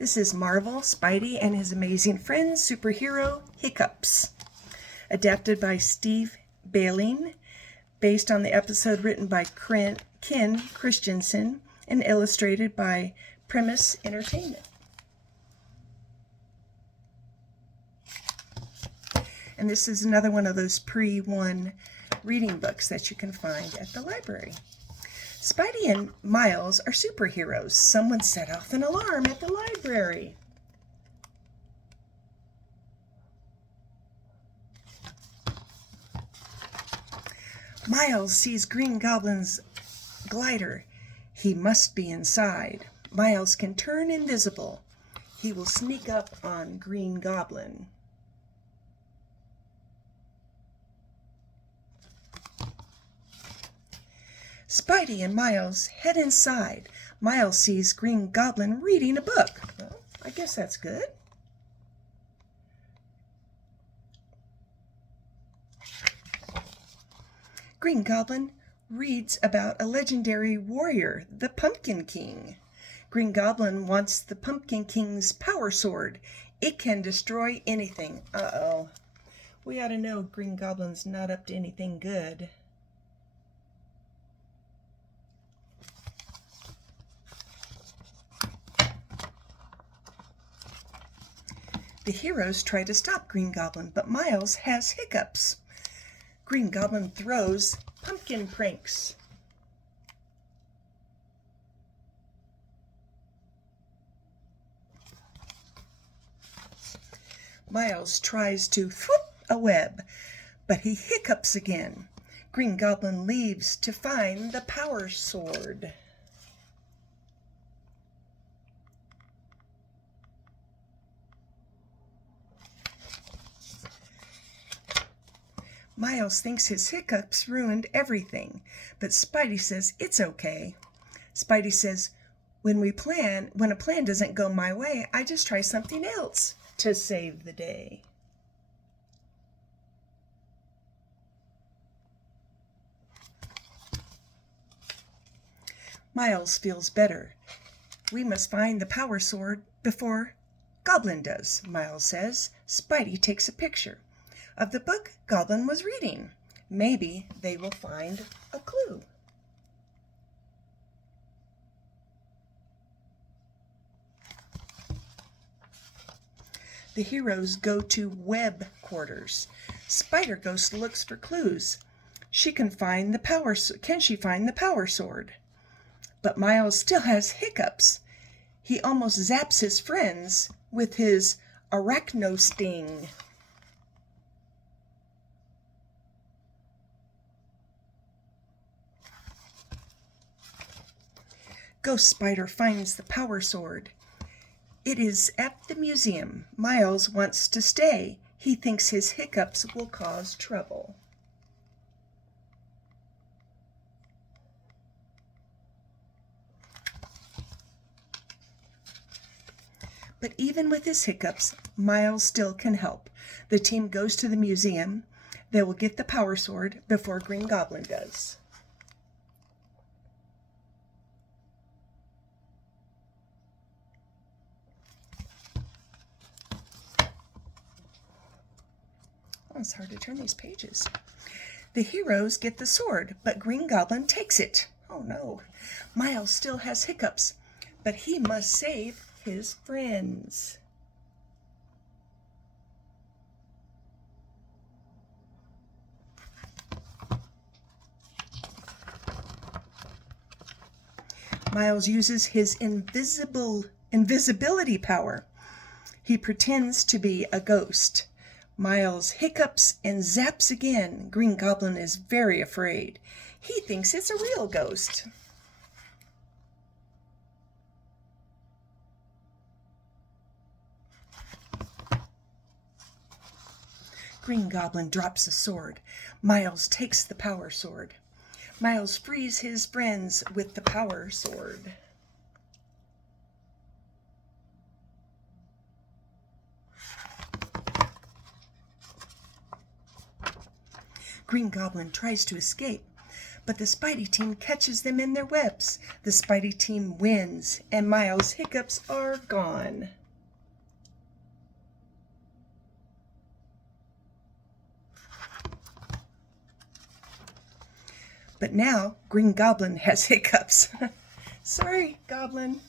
This is Marvel, Spidey, and his amazing friend, superhero Hiccups. Adapted by Steve Behling, based on the episode written by Ken Kristensen, and illustrated by Premise Entertainment. And this is another one of those pre-won reading books that you can find at the library. Spidey and Miles are superheroes. Someone set off an alarm at the library. Miles sees Green Goblin's glider. He must be inside. Miles can turn invisible. He will sneak up on Green Goblin. Spidey and Miles head inside. Miles sees Green Goblin reading a book. Well, I guess that's good. Green Goblin reads about a legendary warrior, the Pumpkin King. Green Goblin wants the Pumpkin King's power sword. It can destroy anything. Uh-oh. We ought to know Green Goblin's not up to anything good. The heroes try to stop Green Goblin, but Miles has hiccups. Green Goblin throws pumpkin pranks. Miles tries to whoop a web, but he hiccups again. Green Goblin leaves to find the power sword. Miles thinks his hiccups ruined everything, but Spidey says it's okay. Spidey says, when a plan doesn't go my way, I just try something else to save the day. Miles feels better. We must find the power sword before Goblin does, Miles says. Spidey takes a picture of the book Goblin was reading. Maybe they will find a clue. The heroes go to web quarters. Spider Ghost looks for clues. Can she find the power sword? But Miles still has hiccups. He almost zaps his friends with his arachno sting. Ghost Spider finds the power sword. It is at the museum. Miles wants to stay. He thinks his hiccups will cause trouble. But even with his hiccups, Miles still can help. The team goes to the museum. They will get the power sword before Green Goblin does. It's hard to turn these pages. The heroes get the sword, but Green Goblin takes it. Oh no. Miles still has hiccups, but he must save his friends. Miles uses his invisibility power. He pretends to be a ghost. Miles hiccups and zaps again. Green Goblin is very afraid. He thinks it's a real ghost. Green Goblin drops a sword. Miles takes the power sword. Miles frees his friends with the power sword. Green Goblin tries to escape, but the Spidey team catches them in their webs. The Spidey team wins, and Miles' hiccups are gone. But now Green Goblin has hiccups. Sorry, Goblin.